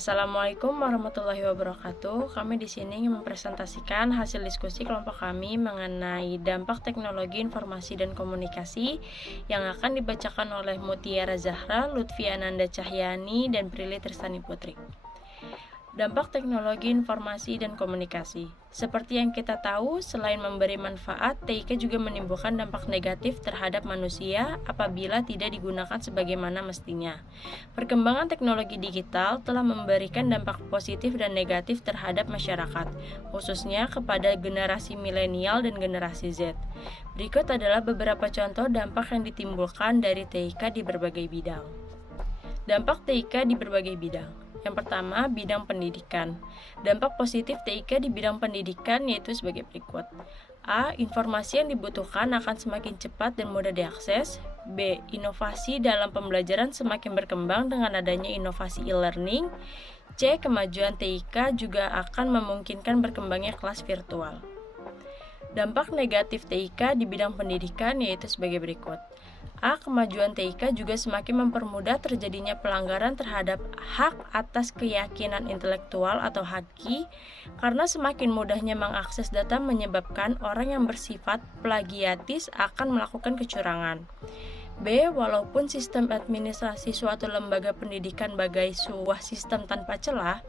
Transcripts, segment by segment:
Assalamualaikum warahmatullahi wabarakatuh. Kami di sini ingin mempresentasikan hasil diskusi kelompok kami mengenai dampak teknologi informasi dan komunikasi yang akan dibacakan oleh Mutiara Zahra, Lutfi Ananda Cahyani, dan Prilly Trisani Putri. Dampak teknologi informasi dan komunikasi. Seperti yang kita tahu, selain memberi manfaat, TIK juga menimbulkan dampak negatif terhadap manusia apabila tidak digunakan sebagaimana mestinya. Perkembangan teknologi digital telah memberikan dampak positif dan negatif terhadap masyarakat, khususnya kepada generasi milenial dan generasi Z. Berikut adalah beberapa contoh dampak yang ditimbulkan dari TIK di berbagai bidang. Dampak TIK di berbagai bidang. Yang pertama, bidang pendidikan. Dampak positif TIK di bidang pendidikan yaitu sebagai berikut. A. Informasi yang dibutuhkan akan semakin cepat dan mudah diakses. B. Inovasi dalam pembelajaran semakin berkembang dengan adanya inovasi e-learning. C. Kemajuan TIK juga akan memungkinkan berkembangnya kelas virtual. Dampak negatif TIK di bidang pendidikan yaitu sebagai berikut. A. Kemajuan TIK juga semakin mempermudah terjadinya pelanggaran terhadap hak atas keyakinan intelektual atau HAKI karena semakin mudahnya mengakses data menyebabkan orang yang bersifat plagiatis akan melakukan kecurangan. B. Walaupun sistem administrasi suatu lembaga pendidikan bagai sebuah sistem tanpa celah,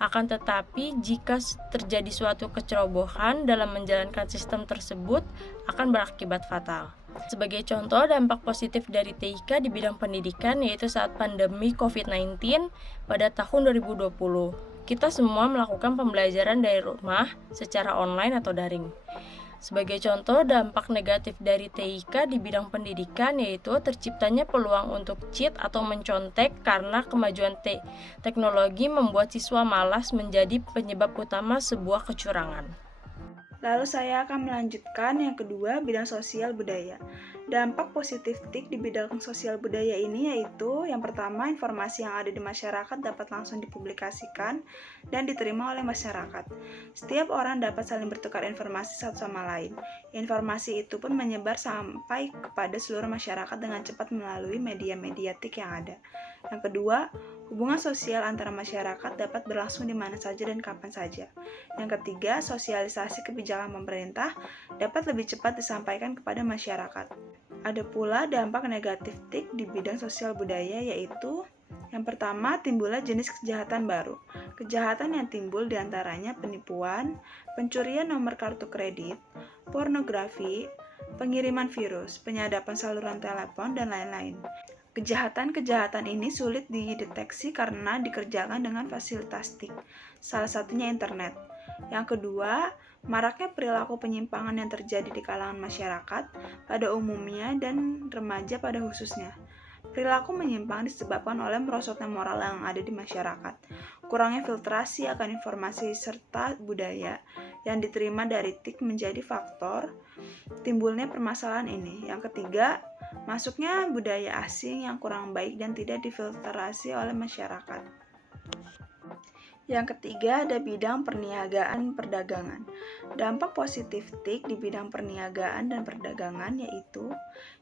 akan tetapi jika terjadi suatu kecerobohan dalam menjalankan sistem tersebut akan berakibat fatal. Sebagai contoh, dampak positif dari TIK di bidang pendidikan yaitu saat pandemi COVID-19 pada tahun 2020. Kita semua melakukan pembelajaran dari rumah secara online atau daring. Sebagai contoh, dampak negatif dari TIK di bidang pendidikan yaitu terciptanya peluang untuk cheat atau mencontek karena kemajuan teknologi membuat siswa malas menjadi penyebab utama sebuah kecurangan. Lalu saya akan melanjutkan yang kedua, bidang sosial budaya. Dampak positif TIK di bidang sosial budaya ini yaitu yang pertama, informasi yang ada di masyarakat dapat langsung dipublikasikan dan diterima oleh masyarakat. Setiap orang dapat saling bertukar informasi satu sama lain. Informasi itu pun menyebar sampai kepada seluruh masyarakat dengan cepat melalui media-media TIK yang ada. Yang kedua, hubungan sosial antara masyarakat dapat berlangsung di mana saja dan kapan saja. Yang ketiga, sosialisasi kebijakan pemerintah dapat lebih cepat disampaikan kepada masyarakat. Ada pula dampak negatif TIK di bidang sosial budaya yaitu yang pertama, timbulnya jenis kejahatan baru. Kejahatan yang timbul diantaranya penipuan, pencurian nomor kartu kredit, pornografi, pengiriman virus, penyadapan saluran telepon, dan lain-lain. Kejahatan-kejahatan ini sulit dideteksi karena dikerjakan dengan fasilitas TIK, salah satunya internet. Yang kedua, maraknya perilaku penyimpangan yang terjadi di kalangan masyarakat pada umumnya dan remaja pada khususnya. Perilaku menyimpang disebabkan oleh merosotnya moral yang ada di masyarakat, kurangnya filtrasi akan informasi serta budaya yang diterima dari TIK menjadi faktor timbulnya permasalahan ini. Yang ketiga, masuknya budaya asing yang kurang baik dan tidak difiltrasi oleh masyarakat. Yang ketiga, ada bidang perniagaan perdagangan. Dampak positif TIK di bidang perniagaan dan perdagangan yaitu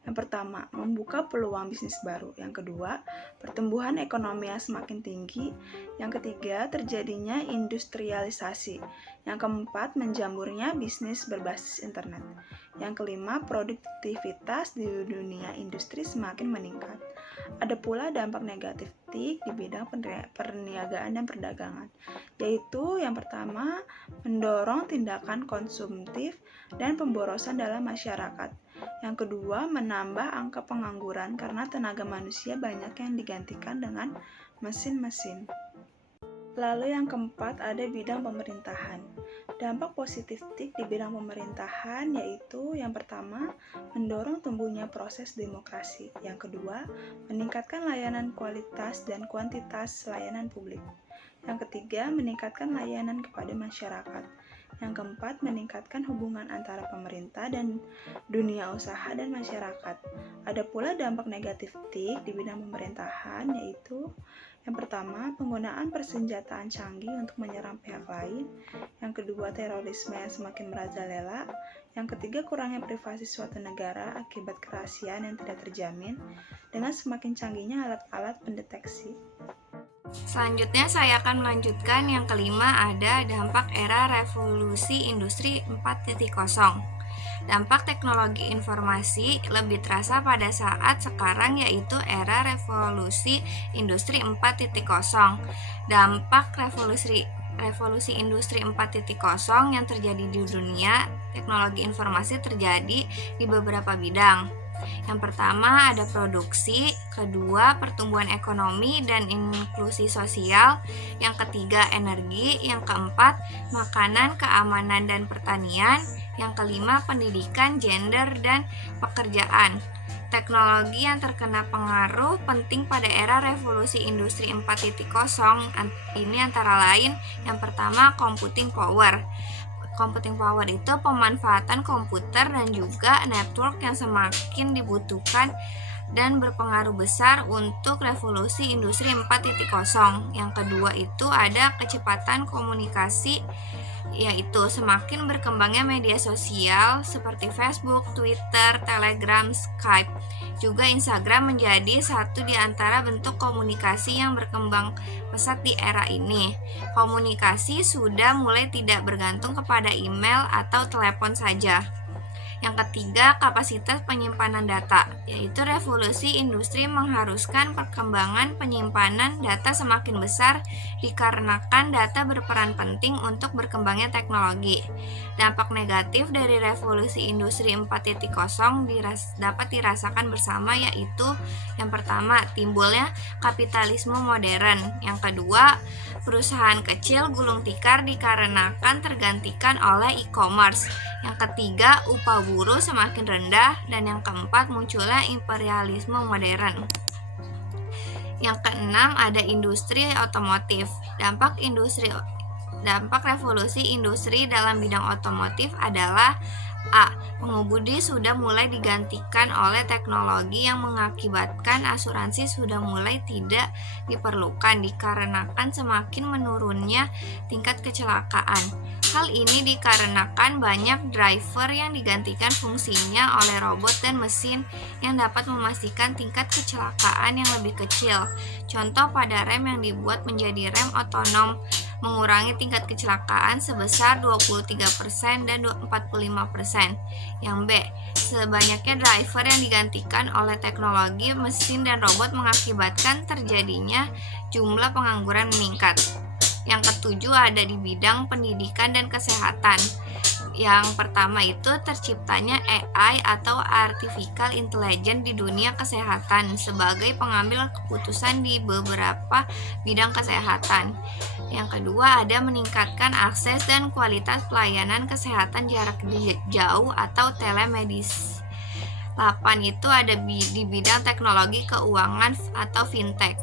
yang pertama, membuka peluang bisnis baru. Yang kedua, pertumbuhan ekonomi yang semakin tinggi. Yang ketiga, terjadinya industrialisasi. Yang keempat, menjamurnya bisnis berbasis internet. Yang kelima, produktivitas di dunia industri semakin meningkat. Ada pula dampak negatif TIK di bidang perniagaan dan perdagangan, yaitu yang pertama, mendorong tindakan konsumtif dan pemborosan dalam masyarakat. Yang kedua, menambah angka pengangguran karena tenaga manusia banyak yang digantikan dengan mesin-mesin. Lalu yang keempat, ada bidang pemerintahan. Dampak positif TIK di bidang pemerintahan yaitu yang pertama, mendorong tumbuhnya proses demokrasi. Yang kedua, meningkatkan layanan kualitas dan kuantitas layanan publik. Yang ketiga, meningkatkan layanan kepada masyarakat. Yang keempat, meningkatkan hubungan antara pemerintah dan dunia usaha dan masyarakat. Ada pula dampak negatif TIK di bidang pemerintahan yaitu yang pertama, penggunaan persenjataan canggih untuk menyerang pihak lain. Yang kedua, terorisme yang semakin merajalela. Yang ketiga, kurangnya privasi suatu negara akibat kerahasiaan yang tidak terjamin dengan semakin canggihnya alat-alat pendeteksi. Selanjutnya saya akan melanjutkan yang kelima, ada dampak era revolusi industri 4.0. Dampak teknologi informasi lebih terasa pada saat sekarang, yaitu era revolusi industri 4.0. Dampak revolusi industri 4.0 yang terjadi di dunia teknologi informasi terjadi di beberapa bidang. Yang pertama ada produksi, kedua pertumbuhan ekonomi dan inklusi sosial, yang ketiga energi, yang keempat makanan, keamanan dan pertanian, yang kelima pendidikan, gender dan pekerjaan. Teknologi yang terkena pengaruh penting pada era revolusi industri 4.0 ini antara lain yang pertama computing power. Computing power itu pemanfaatan komputer dan juga network yang semakin dibutuhkan dan berpengaruh besar untuk revolusi industri 4.0. Yang kedua itu ada kecepatan komunikasi, yaitu semakin berkembangnya media sosial seperti Facebook, Twitter, Telegram, Skype, juga Instagram menjadi satu di antara bentuk komunikasi yang berkembang pesat di era ini. Komunikasi sudah mulai tidak bergantung kepada email atau telepon saja. Yang ketiga, kapasitas penyimpanan data, yaitu revolusi industri mengharuskan perkembangan penyimpanan data semakin besar dikarenakan data berperan penting untuk berkembangnya teknologi. Dampak negatif dari revolusi industri 4.0 dapat dirasakan bersama, yaitu yang pertama, timbulnya kapitalisme modern. Yang kedua, perusahaan kecil gulung tikar dikarenakan tergantikan oleh e-commerce. Yang ketiga, upah buruh semakin rendah. Dan yang keempat, munculnya imperialisme modern. Yang keenam, ada industri otomotif. Dampak revolusi industri dalam bidang otomotif adalah A. Pengemudi sudah mulai digantikan oleh teknologi yang mengakibatkan asuransi sudah mulai tidak diperlukan dikarenakan semakin menurunnya tingkat kecelakaan. Hal ini dikarenakan banyak driver yang digantikan fungsinya oleh robot dan mesin yang dapat memastikan tingkat kecelakaan yang lebih kecil. Contoh pada rem yang dibuat menjadi rem otonom mengurangi tingkat kecelakaan sebesar 23% dan 45%. Yang B, sebanyaknya driver yang digantikan oleh teknologi, mesin dan robot mengakibatkan terjadinya jumlah pengangguran meningkat. Yang ketujuh ada di bidang pendidikan dan kesehatan. Yang pertama itu terciptanya AI atau Artificial Intelligence di dunia kesehatan sebagai pengambil keputusan di beberapa bidang kesehatan. Yang kedua ada meningkatkan akses dan kualitas pelayanan kesehatan jarak jauh atau telemedicine. 8 itu ada di bidang teknologi keuangan atau fintech.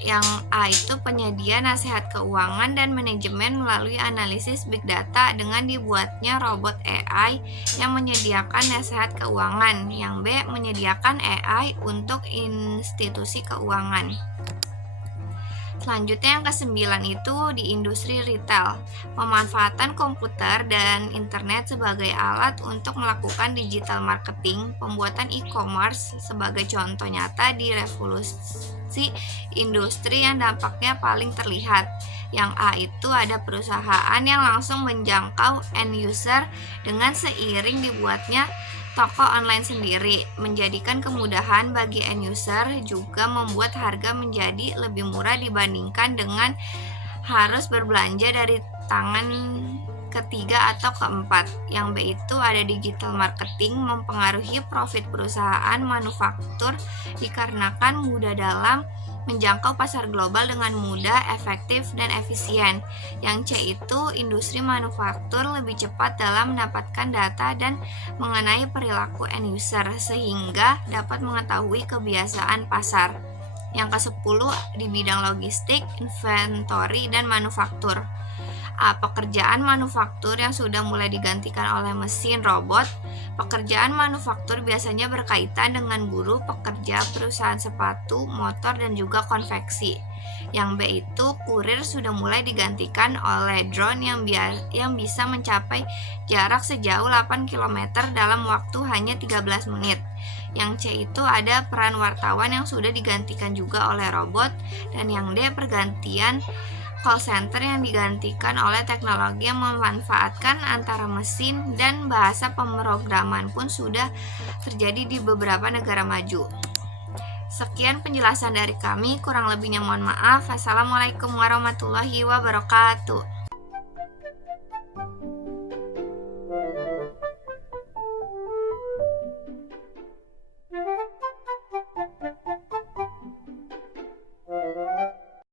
Yang A itu penyedia nasihat keuangan dan manajemen melalui analisis big data dengan dibuatnya robot AI yang menyediakan nasihat keuangan. Yang B menyediakan AI untuk institusi keuangan. Selanjutnya yang ke-9 itu di industri retail. Pemanfaatan komputer dan internet sebagai alat untuk melakukan digital marketing, pembuatan e-commerce sebagai contoh nyata di revolusi industri yang dampaknya paling terlihat. Yang A itu ada perusahaan yang langsung menjangkau end user dengan seiring dibuatnya toko online sendiri, menjadikan kemudahan bagi end user, juga membuat harga menjadi lebih murah dibandingkan dengan harus berbelanja dari tangan ketiga atau keempat. Yang B itu ada digital marketing, mempengaruhi profit perusahaan manufaktur dikarenakan mudah dalam menjangkau pasar global dengan mudah, efektif, dan efisien. Yang C itu industri manufaktur lebih cepat dalam mendapatkan data dan mengenai perilaku end user sehingga dapat mengetahui kebiasaan pasar. Yang ke-10 di bidang logistik, inventory, dan manufaktur. A. Pekerjaan manufaktur yang sudah mulai digantikan oleh mesin robot. Pekerjaan manufaktur biasanya berkaitan dengan buruh pekerja perusahaan sepatu, motor, dan juga konveksi. Yang B itu kurir sudah mulai digantikan oleh drone yang bisa mencapai jarak sejauh 8 km dalam waktu hanya 13 menit. Yang C itu ada peran wartawan yang sudah digantikan juga oleh robot. Dan yang D pergantian call center yang digantikan oleh teknologi yang memanfaatkan antara mesin dan bahasa pemrograman pun sudah terjadi di beberapa negara maju. Sekian penjelasan dari kami, kurang lebihnya mohon maaf. Assalamualaikum warahmatullahi wabarakatuh.